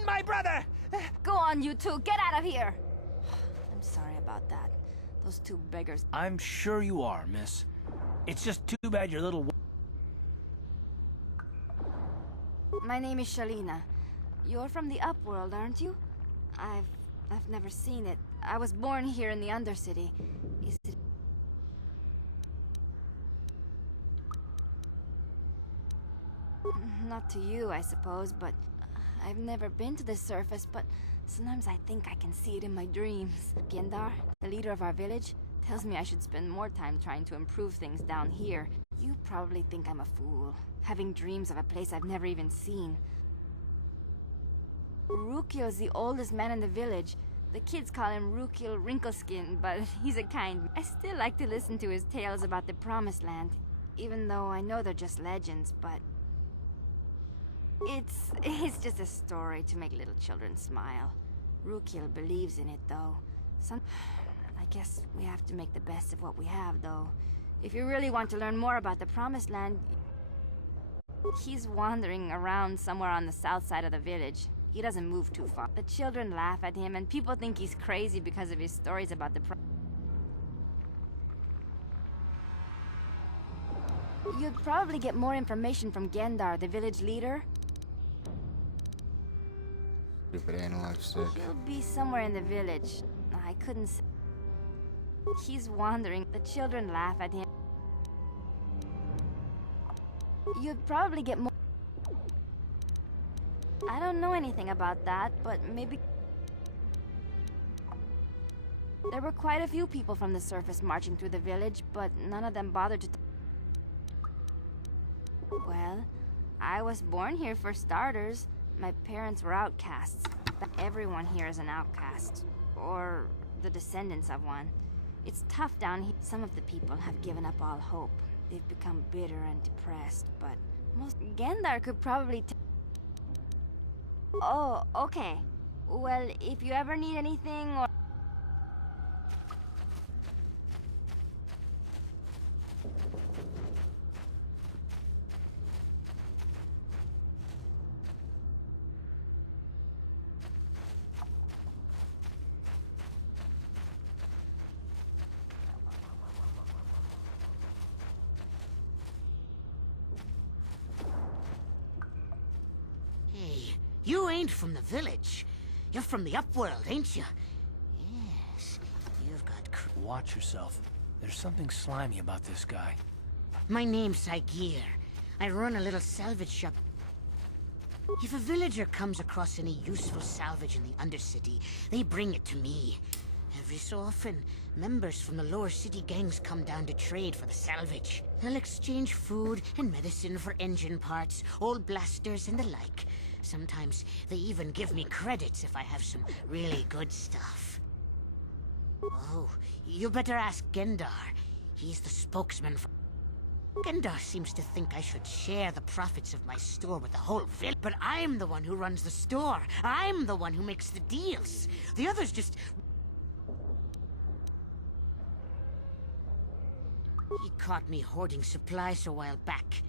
threatened my brother! Go on, you two. Get out of here. I'm sorry about that. Those two beggars. I'm sure you are, miss. It's just too bad your little... My name is Shalina. You're from the Upworld, aren't you? I've never seen it. I was born here in the Undercity. Is it... Not to you, I suppose, but I've never been to the surface, but sometimes I think I can see it in my dreams. Gendar, the leader of our village, tells me I should spend more time trying to improve things down here. You probably think I'm a fool, having dreams of a place I've never even seen. Rukil's the oldest man in the village. The kids call him Rukil Wrinkleskin, but he's a kind... I still like to listen to his tales about the Promised Land, even though I know they're just legends, but... It's just a story to make little children smile. Rukil believes in it, though. I guess we have to make the best of what we have, though. If you really want to learn more about the Promised Land... He's wandering around somewhere on the south side of the village. He doesn't move too far. The children laugh at him, and people think he's crazy because of his stories about the You'd probably get more information from Gendar, the village leader. Stupid analog stick. He'll be somewhere in the village. I couldn't say. He's wandering. The children laugh at him. You'd probably get more... I don't know anything about that, but maybe... There were quite a few people from the surface marching through the village, but none of them bothered to... Well, I was born here for starters. My parents were outcasts. Everyone here is an outcast. Or the descendants of one. It's tough down here. Some of the people have given up all hope. They've become bitter and depressed, but... Gendar could probably... Oh, okay. Well, if you ever need anything or... You ain't from the village. You're from the Upworld, ain't you? Yes, you've got... Watch yourself. There's something slimy about this guy. My name's Saigir. I run a little salvage shop. If a villager comes across any useful salvage in the Undercity, they bring it to me. Every so often, members from the lower city gangs come down to trade for the salvage. They'll exchange food and medicine for engine parts, old blasters and the like. Sometimes they even give me credits if I have some really good stuff. Oh, you better ask Gendar. He's the spokesman for... Gendar seems to think I should share the profits of my store with the whole village. But I'm the one who runs the store. I'm the one who makes the deals. The others just... He caught me hoarding supplies a while back.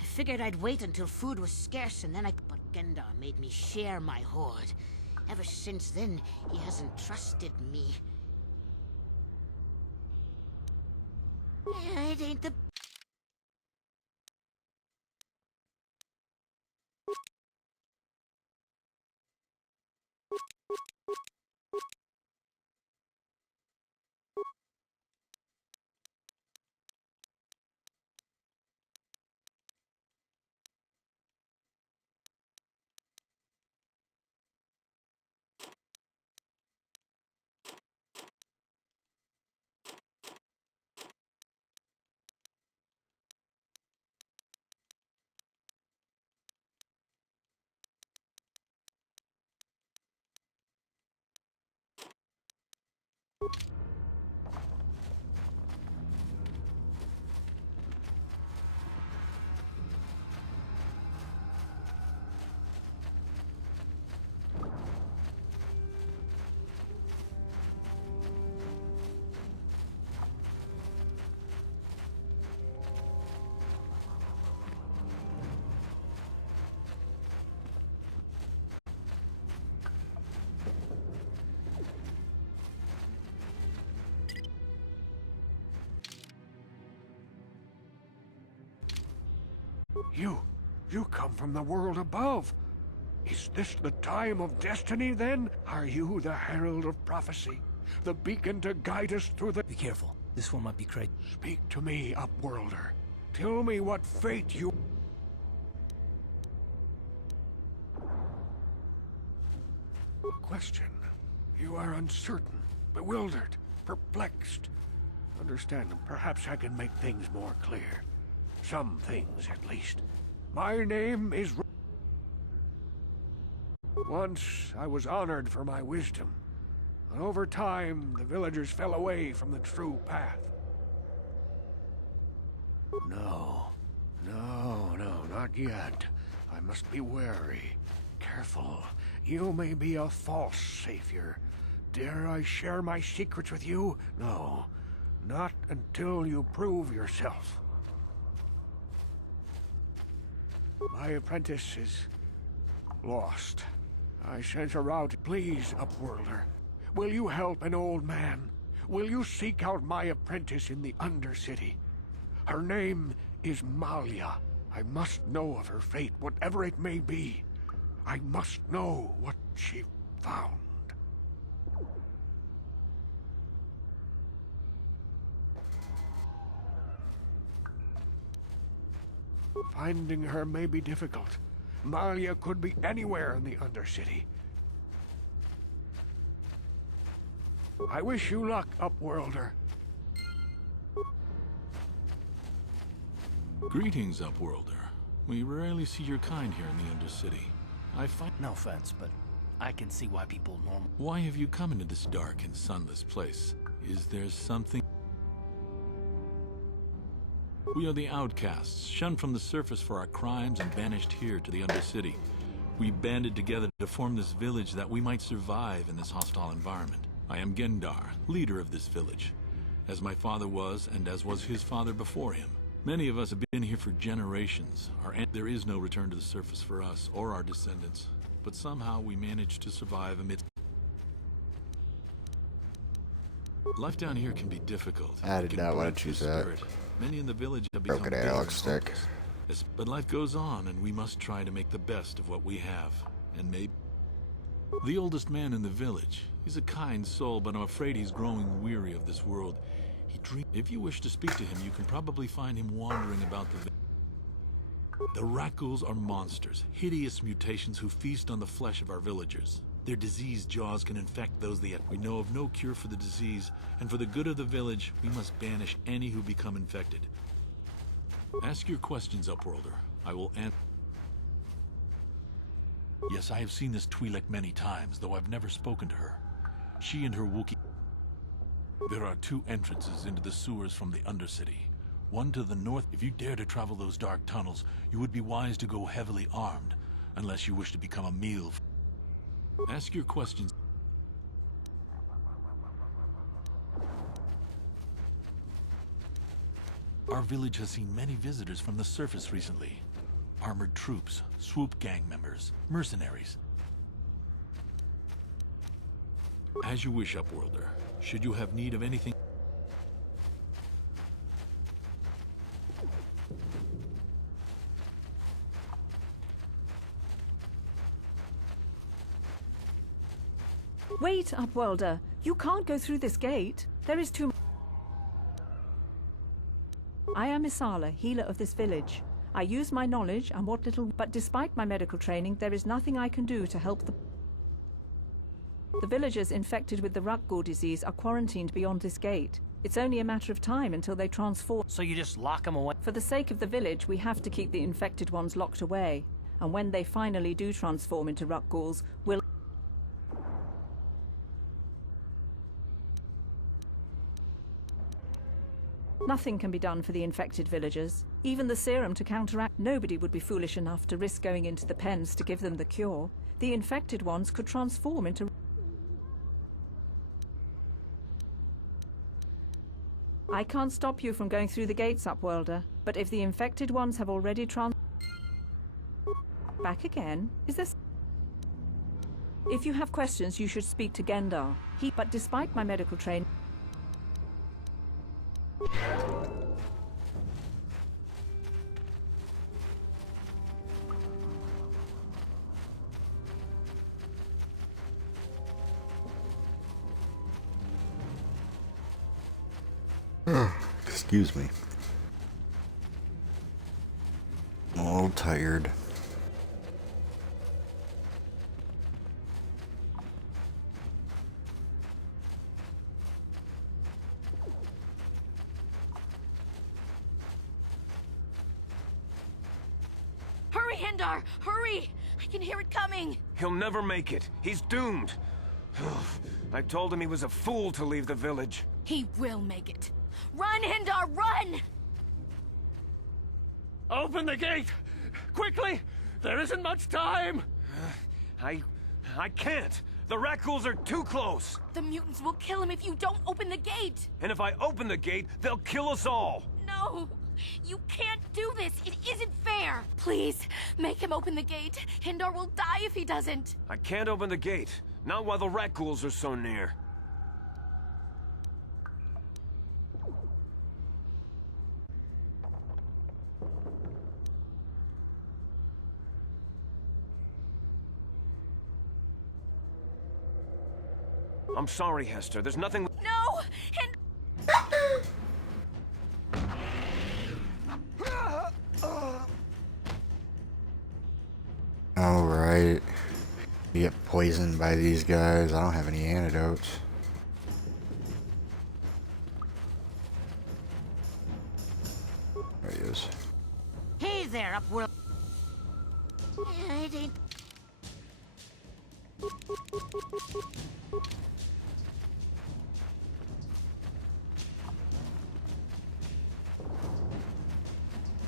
I figured I'd wait until food was scarce and then But Gendar made me share my hoard. Ever since then, he hasn't trusted me. It ain't the... You come from the world above. Is this the time of destiny, then? Are you the herald of prophecy? The beacon to guide us through the... Be careful. This one might be crazy. Speak to me, Upworlder. Tell me what fate you... Question. You are uncertain, bewildered, perplexed. Understand, perhaps I can make things more clear. Some things, at least. My name is... Once, I was honored for my wisdom. But over time, the villagers fell away from the true path. No, not yet. I must be wary. Careful. You may be a false savior. Dare I share my secrets with you? No, not until you prove yourself. My apprentice is lost. I sent her out. Please, Upworlder, will you help an old man? Will you seek out my apprentice in the Undercity? Her name is Malia. I must know of her fate, whatever it may be. I must know what she found. Finding her may be difficult. Malia could be anywhere in the Undercity. I wish you luck, Upworlder. Greetings, Upworlder. We rarely see your kind here in the Undercity. I find... No offense, but I can see why people normally... Why have you come into this dark and sunless place? Is there something... We are the outcasts, shunned from the surface for our crimes and banished here to the Undercity. We banded together to form this village that we might survive in this hostile environment. I am Gendar, leader of this village, as my father was and as was his father before him. Many of us have been here for generations. There is no return to the surface for us or our descendants, but somehow we managed to survive amidst... Life down here can be difficult. I did It can not want break to choose the that. spirit. Many in the village have become Broken bitter analog and stick. hopeless. But life goes on, and we must try to make the best of what we have. And maybe... The oldest man in the village. He's a kind soul, but I'm afraid he's growing weary of this world. If you wish to speak to him, you can probably find him wandering about the village. The Rakghouls are monsters, hideous mutations who feast on the flesh of our villagers. Their diseased jaws can infect those they... We know of no cure for the disease, and for the good of the village, we must banish any who become infected. Ask your questions, Upworlder. I will answer. Yes, I have seen this Twi'lek many times, though I've never spoken to her. She and her Wookiee... There are two entrances into the sewers from the Undercity. One to the north. If you dare to travel those dark tunnels, you would be wise to go heavily armed, unless you wish to become a meal. Ask your questions. Our village has seen many visitors from the surface recently. Armored troops, swoop gang members, mercenaries. As you wish, Upworlder. Should you have need of anything... Wait, Upworlder. You can't go through this gate. There is too... I am Isala, healer of this village. I use my knowledge and what little... But despite my medical training, there is nothing I can do to help the... The villagers infected with the Rakghoul disease are quarantined beyond this gate. It's only a matter of time until they transform... So you just lock them away? For the sake of the village, we have to keep the infected ones locked away. And when they finally do transform into Rakghouls, we'll... Nothing can be done for the infected villagers. Even the serum to counteract... Nobody would be foolish enough to risk going into the pens to give them the cure. The infected ones could transform into... I can't stop you from going through the gates, Upworlder, but if the infected ones have already Back again? Is this... If you have questions, you should speak to Gendar. But despite my medical training... Excuse me. I'm a little tired. Hurry, Hindar! Hurry! I can hear it coming! He'll never make it. He's doomed. I told him he was a fool to leave the village. He will make it. Run, Hindar, run! Open the gate! Quickly! There isn't much time! I can't. The Rakghouls are too close. The mutants will kill him if you don't open the gate! And if I open the gate, they'll kill us all. No! You can't do this! It isn't fair! Please, make him open the gate. Hindar will die if he doesn't. I can't open the gate. Not while the Rakghouls are so near. I'm sorry, Hester. There's nothing... No! Alright. You get poisoned by these guys. I don't have any antidotes. There he is. Hey there, Upworld. It ain't...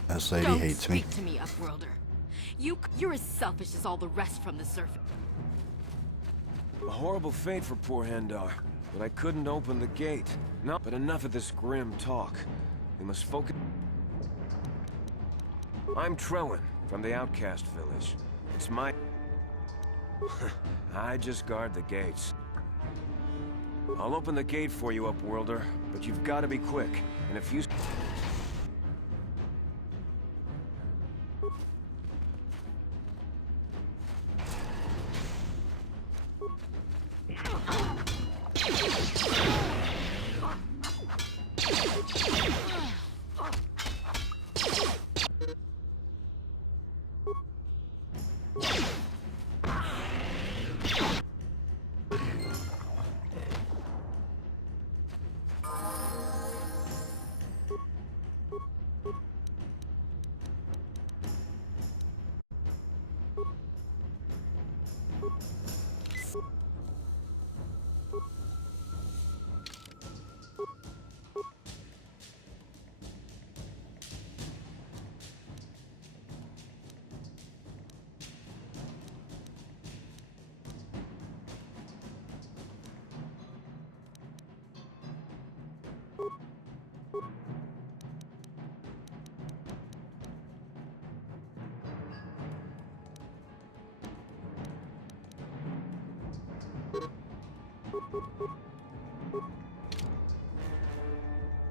This lady Don't hates me. speak to me, Upworlder. You're as selfish as all the rest from the surface. A horrible fate for poor Hendar. But I couldn't open the gate. No, but enough of this grim talk. We must focus... I'm Trellin, from the Outcast Village. It's my... I just guard the gates. I'll open the gate for you, Upworlder, but you've got to be quick. And if you...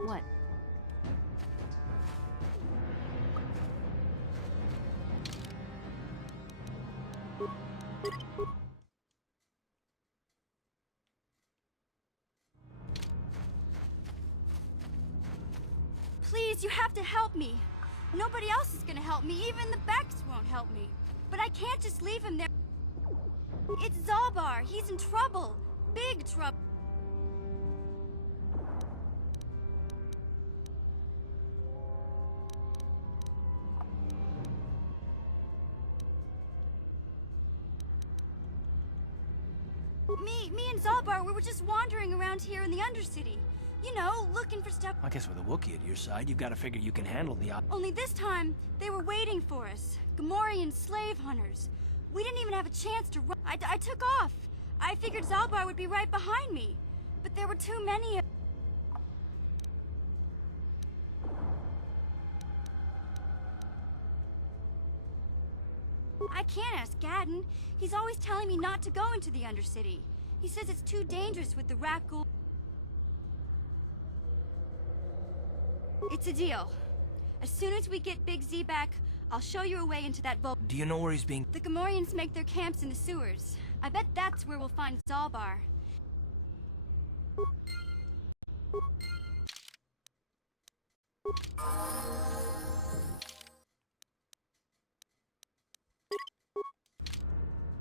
What? Please, you have to help me. Nobody else is gonna help me. Even the Becks won't help me. But I can't just leave him there. It's Zalbar. He's in trouble. Big trouble. Me and Zalbar, we were just wandering around here in the Undercity. You know, looking for stuff. I guess with a Wookiee at your side, you've got to figure you can handle the Only this time, they were waiting for us. Gamorrean slave hunters. We didn't even have a chance to run. I took off. I figured Zalbar would be right behind me. But there were too many of... I can't ask Gadden. He's always telling me not to go into the Undercity. He says it's too dangerous with the Rakghoul. It's a deal. As soon as we get Big Z back, I'll show you a way into that vault. Do you know where he's being... The Gamorreans make their camps in the sewers. I bet that's where we'll find Zalbar.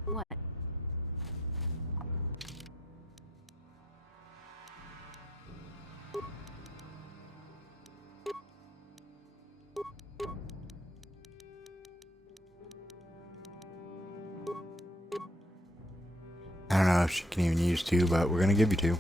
What? I don't know if she can even use 2, but we're gonna give you 2.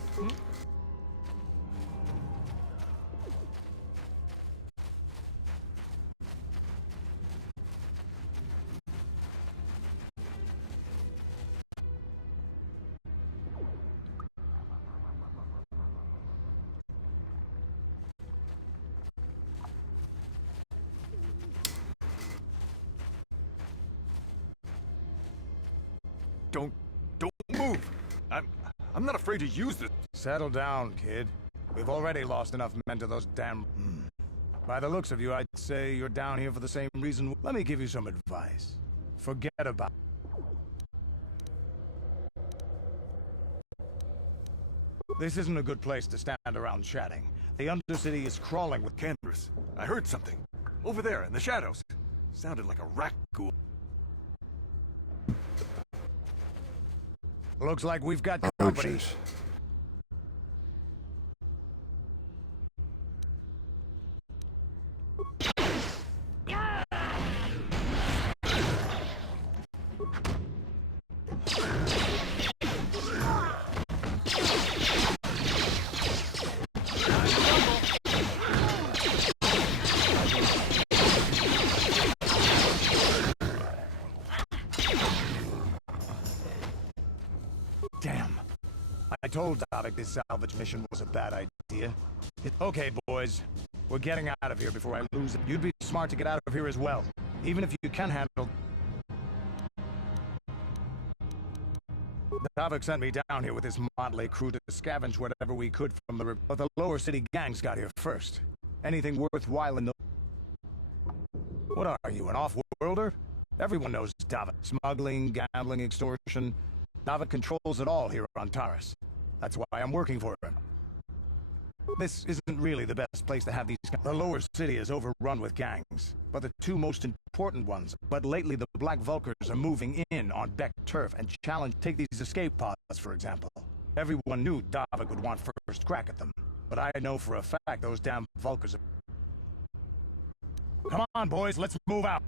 Don't move. I'm not afraid to use this. Settle down, kid. We've already lost enough men to those damn... By the looks of you, I'd say you're down here for the same reason. Let me give you some advice. Forget about... This isn't a good place to stand around chatting. The Undercity is crawling with... Canderous. I heard something. Over there, in the shadows. Sounded like a rat ghoul. Looks like we've got Oh, company. jeez. Damn. I told Davik this salvage mission was a bad idea. Okay, boys. We're getting out of here before I lose it. You'd be smart to get out of here as well. Even if you can handle... Davik sent me down here with his motley crew to scavenge whatever we could from the... But the lower city gangs got here first. Anything worthwhile in the... What are you, an off-worlder? Everyone knows Davik. Smuggling, gambling, extortion... Davik controls it all here on Taurus. That's why I'm working for him. This isn't really the best place to have these... The lower city is overrun with gangs, but the two most important ones. But lately the Black Vulkars are moving in on Beck turf and challenge... Take these escape pods, for example. Everyone knew Davik would want first crack at them. But I know for a fact those damn Vulkars are... Come on, boys, let's move out.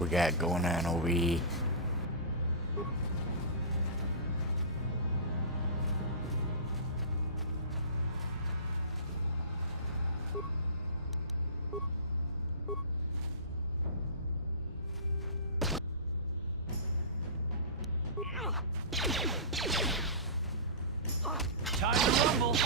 We got going on over here? Time to rumble.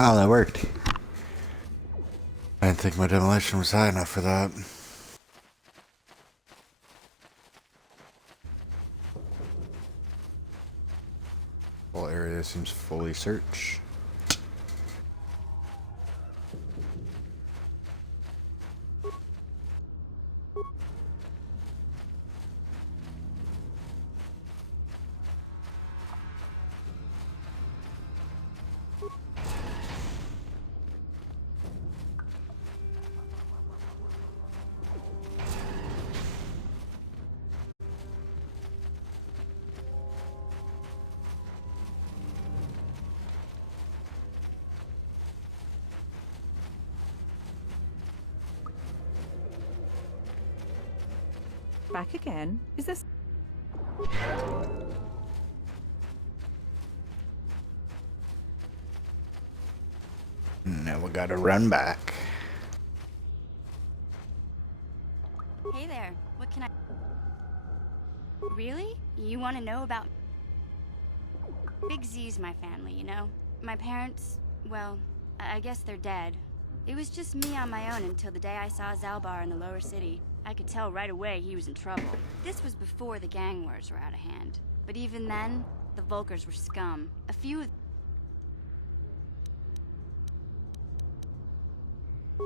Wow, that worked. I didn't think my demolition was high enough for that. Whole area seems fully searched. Back again? Is this... Now we gotta run back. Hey there, what can I... Really? You want to know about... Big Z's my family, you know? My parents, well, I guess they're dead. It was just me on my own until the day I saw Zalbar in the lower city. I could tell right away he was in trouble. This was before the gang wars were out of hand. But even then, the Volkers were scum. A few...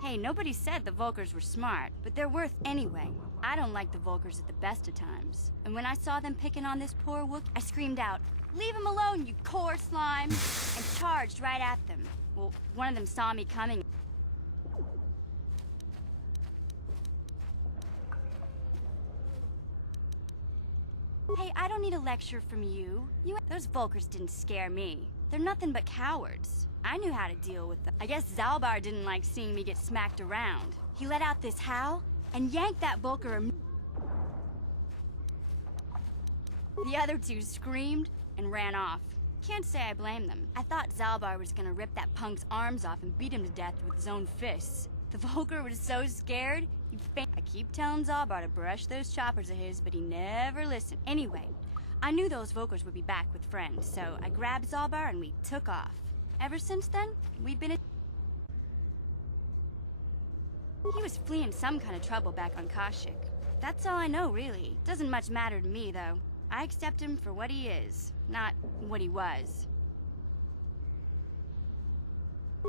Hey, nobody said the Volkers were smart, but they're worth anyway. I don't like the Volkers at the best of times. And when I saw them picking on this poor Wook, I screamed out, "Leave him alone, you core slime!" and charged right at them. Well, one of them saw me coming. Hey, I don't need a lecture from you. Those Volkers didn't scare me. They're nothing but cowards. I knew how to deal with them. I guess Zalbar didn't like seeing me get smacked around. He let out this howl and yanked that Volker. The other two screamed and ran off. Can't say I blame them. I thought Zalbar was gonna rip that punk's arms off and beat him to death with his own fists. The Volker was so scared, he'd faint. I keep telling Zalbar to brush those choppers of his, but he never listened. Anyway, I knew those Volkers would be back with friends, so I grabbed Zalbar and we took off. Ever since then, we've been... He was fleeing some kind of trouble back on Kashyyyk. That's all I know, really. Doesn't much matter to me, though. I accept him for what he is, not what he was.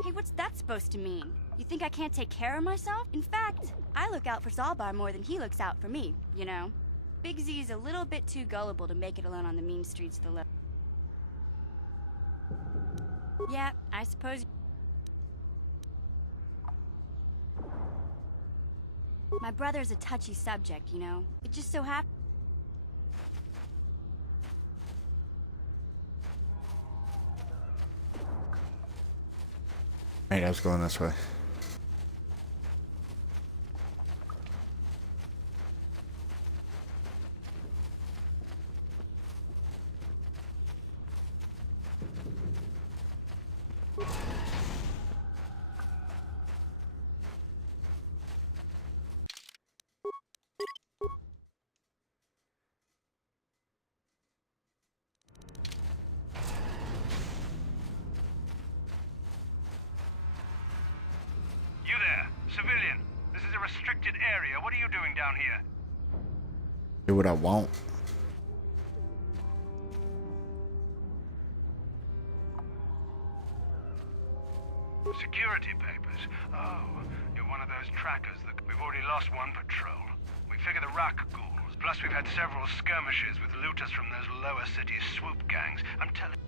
Hey, what's that supposed to mean? You think I can't take care of myself? In fact, I look out for Zalbar more than he looks out for me, you know? Big Z's a little bit too gullible to make it alone on the mean streets of the low. Yeah, I suppose... My brother's a touchy subject, you know? It just so happens... Hey, I was going this way. Civilian, this is a restricted area. What are you doing down here? Do what I want. Security papers. Oh, you're one of those trackers that... We've already lost one patrol. We figure the rock ghouls. Plus we've had several skirmishes with looters from those lower city swoop gangs. I'm telling...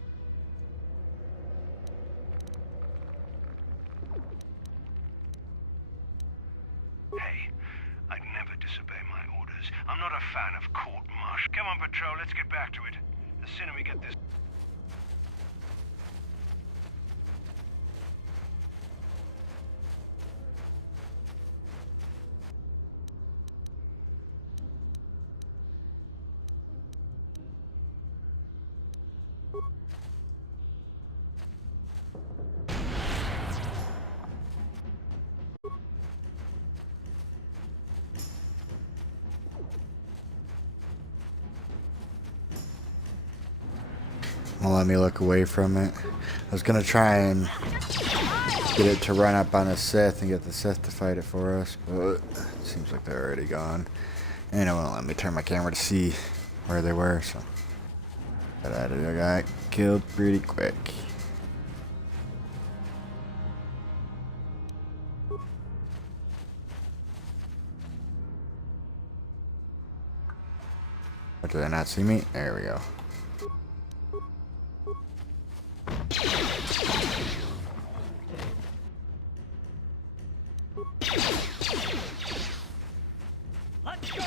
Hey, I'd never disobey my orders. I'm not a fan of court-martial. Come on, patrol, let's get back to it. The sooner we get this... Well, let me look away from it. I was gonna try and get it to run up on the Sith and get the Sith to fight it for us, but it seems like they're already gone. And it won't let me turn my camera to see where they were, so that I got killed pretty quick. Or did they not see me? There we go. Let's go!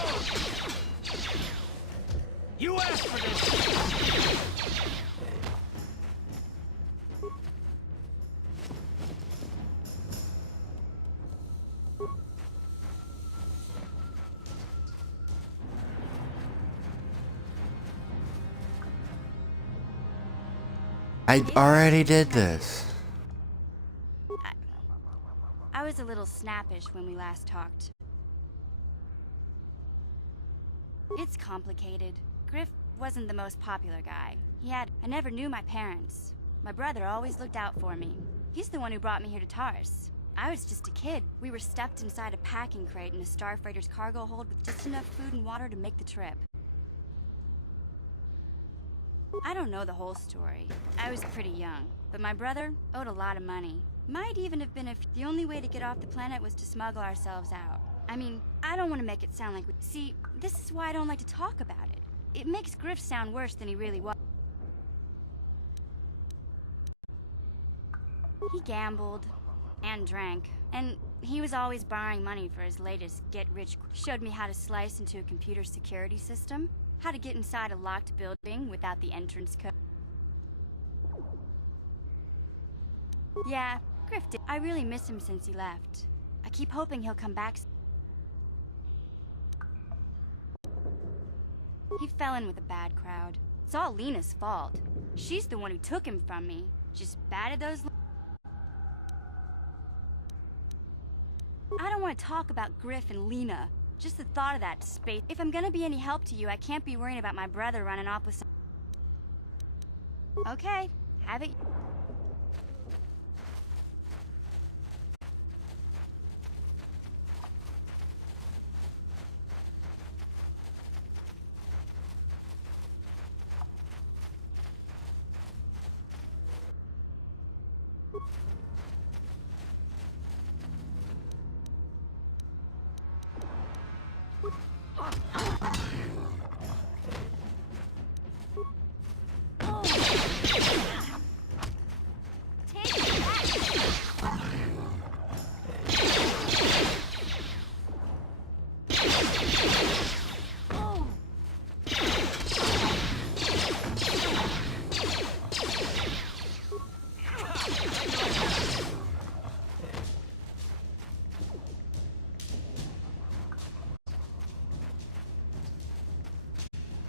You asked for this! I already did this. I was a little snappish when we last talked. It's complicated. Griff wasn't the most popular guy. I never knew my parents. My brother always looked out for me. He's the one who brought me here to Tars. I was just a kid. We were stuffed inside a packing crate in a starfreighter's cargo hold with just enough food and water to make the trip. I don't know the whole story. I was pretty young, but my brother owed a lot of money. Might even have been the only way to get off the planet was to smuggle ourselves out. I mean, I don't want to make it sound like see, this is why I don't like to talk about it. It makes Griff sound worse than he really was. He gambled and drank, and he was always borrowing money for his latest get-rich. Showed me how to slice into a computer security system, how to get inside a locked building without the entrance code. Yeah, Griff did. I really miss him since he left. I keep hoping he'll come back. He fell in with a bad crowd. It's all Lena's fault. She's the one who took him from me. Just batted those... I don't want to talk about Griff and Lena. Just the thought of that space. If I'm gonna be any help to you, I can't be worrying about my brother running off with some... Okay, have it.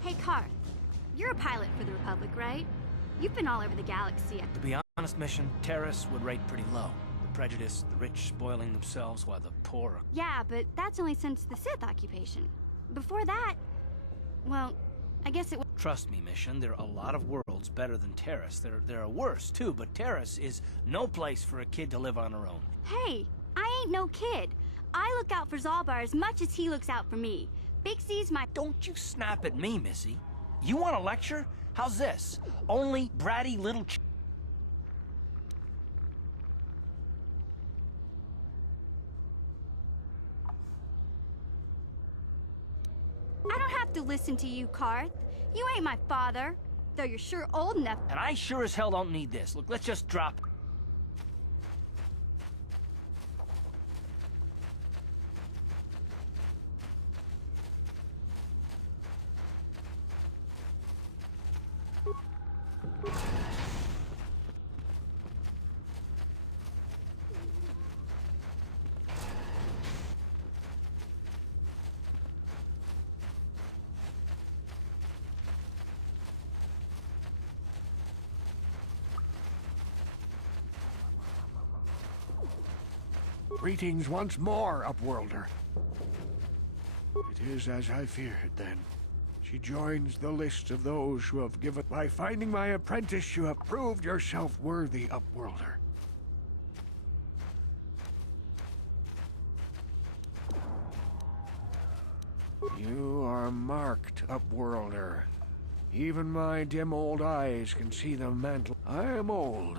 Hey, Karth. You're a pilot for the Republic, right? You've been all over the galaxy. To be honest, Mission, Terrace would rate pretty low. The prejudice, the rich spoiling themselves while the poor are... Yeah, but that's only since the Sith occupation. Before that... Well, I guess it was... Trust me, Mission, there are a lot of worlds better than Terrace. There are worse, too, but Terrace is no place for a kid to live on her own. Hey, I ain't no kid. I look out for Zalbar as much as he looks out for me. Big C's my... Don't you snap at me, Missy. You want a lecture? How's this? Only bratty little I don't have to listen to you, Karth. You ain't my father, though you're sure old enough. And I sure as hell don't need this. Look, let's just drop... Greetings once more, Upworlder. It is as I feared, then. She joins the list of those who have given... By finding my apprentice, you have proved yourself worthy, Upworlder. You are marked, Upworlder. Even my dim old eyes can see the mantle. I am old.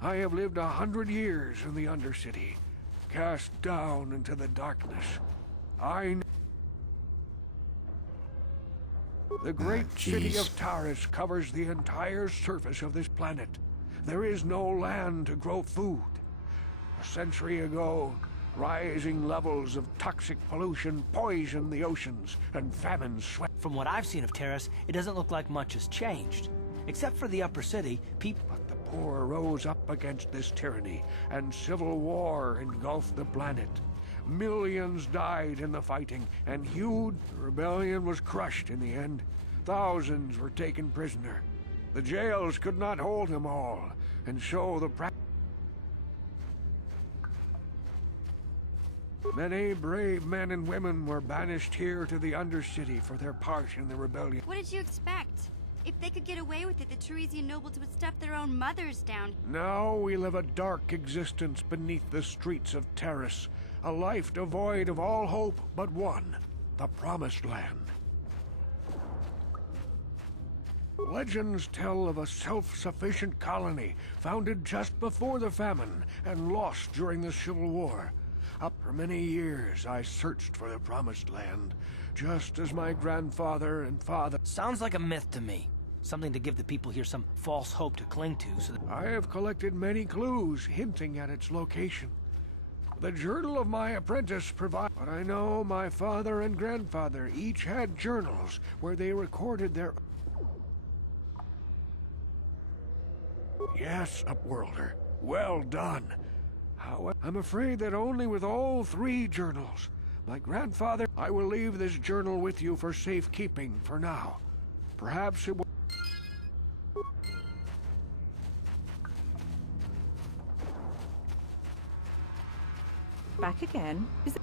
I have lived 100 years in the Undercity, cast down into the darkness. The great city of Taris covers the entire surface of this planet. There is no land to grow food. A century ago, rising levels of toxic pollution poisoned the oceans, and famine swept. From what I've seen of Terrace, it doesn't look like much has changed. Except for the upper city, people... But the poor rose up against this tyranny, and civil war engulfed the planet. Millions died in the fighting, and huge rebellion was crushed in the end. Thousands were taken prisoner. The jails could not hold them all, and so the many brave men and women were banished here to the Undercity for their part in the rebellion. What did you expect? If they could get away with it, the Teresian nobles would stuff their own mothers down. Now we live a dark existence beneath the streets of Taris, a life devoid of all hope but one, the Promised Land. Legends tell of a self-sufficient colony founded just before the famine and lost during the Civil War. Up for many years, I searched for the Promised Land, just as my grandfather and father... Sounds like a myth to me. Something to give the people here some false hope to cling to, so that... I have collected many clues hinting at its location. The journal of my apprentice provides... But I know my father and grandfather each had journals where they recorded their... Yes, Upworlder. Well done. However, I'm afraid that only with all three journals. My grandfather... I will leave this journal with you for safekeeping for now. Perhaps it will... Back again? Is it...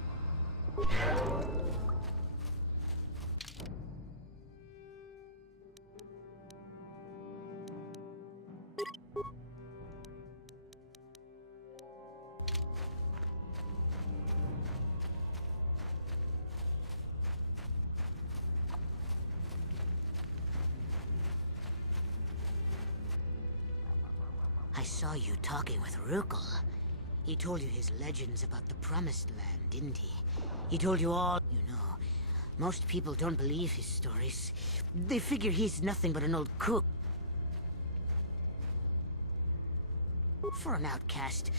I saw you talking with Rukel. He told you his legends about the Promised Land, didn't he? He told you all... You know, most people don't believe his stories. They figure he's nothing but an old cook. For an outcast,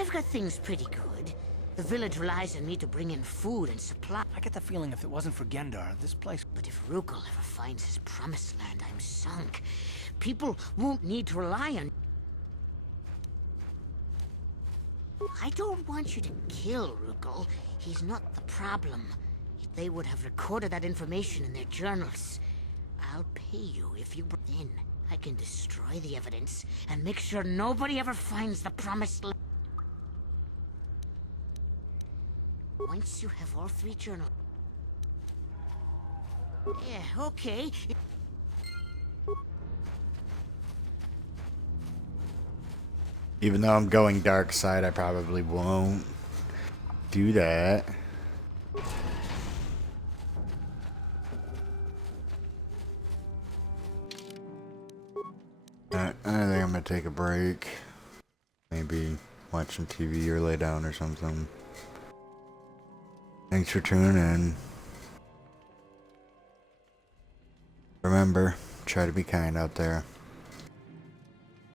I've got things pretty good. The village relies on me to bring in food and supply. I get the feeling if it wasn't for Gendar, this place... But if Rukel ever finds his Promised Land, I'm sunk. People won't need to rely on... I don't want you to kill Rukel. He's not the problem. They would have recorded that information in their journals. I'll pay you if you bring in. I can destroy the evidence and make sure nobody ever finds the Promised Land. Once you have all three journals... Yeah, okay. Even though I'm going dark side, I probably won't do that. I think I'm gonna take a break. Maybe watch some TV or lay down or something. Thanks for tuning in. Remember, try to be kind out there.